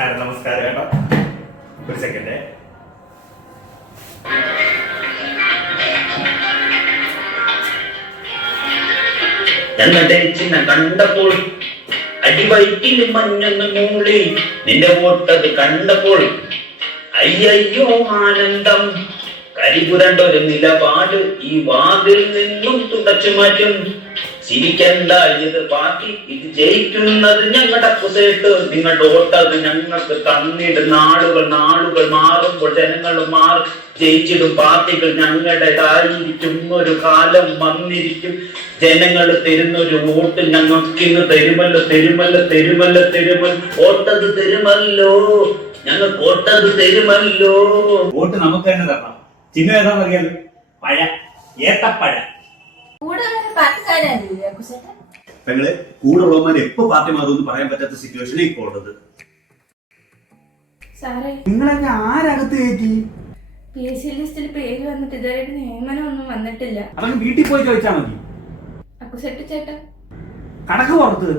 നമസ്കാരം കേട്ടോ. ഒരു സെക്കൻഡ്. ഞങ്ങളുടെ കണ്ടപ്പോൾ അടിവയറ്റിൽ മഞ്ഞന്ന് മൂളി നിന്റെ വോട്ടത് കണ്ടപ്പോൾ അയ്യോ ആനന്ദം കരിപുരണ്ടൊരു നിലപാട് ഈ വാതിൽ നിന്നും തുടച്ചു മാറ്റും. ചിരിക്കണ്ട, ഇത് പാർട്ടി, ഇത് ജയിക്കുന്നത് ഞങ്ങളുടെ കുസേട്ട്. നിങ്ങളുടെ വോട്ടത് ഞങ്ങൾക്ക് തന്നിട്. നാളുകൾ മാറുമ്പോൾ ജനങ്ങൾ മാറും. ജയിച്ചിടും പാർട്ടികൾ ഞങ്ങളുടേതായിരിക്കും. ഒരു കാലം വന്നിരിക്കും. ജനങ്ങൾ തരുന്നൊരു വോട്ട് ഞങ്ങൾക്കിന്ന് തരുമല്ലോ. വോട്ടത് തരുമല്ലോ, ഞങ്ങൾക്ക് വോട്ടത് തരുമല്ലോ. വോട്ട് നമുക്ക് തന്നെ തരണം. ചിഹ്നം ഏതാണെന്ന് അറിയാലോ, പഴ, ഏത്തപ്പഴ. പെങ്ങളെ, കൂടെ ഉള്ളവന്മാരെ എപ്പോ പാർട്ടി മാറുമെന്ന് പറയാൻ പറ്റാത്ത സിറ്റുവേഷനിൽ ഇപ്പോൾ ഉള്ളത്. നിങ്ങളെന്നെ ആരകത്ത് കയറ്റി? PSC ലിസ്റ്റിൽ പേര് വന്നിട്ട് ഇതുവരെ നിയമനം ഒന്നും വന്നിട്ടില്ല. അവൻ വീട്ടിൽ പോയി ചോദിച്ചാ മതി. അക്കുസെട്ട് ചേട്ടാ കണക്ക് പുറത്ത്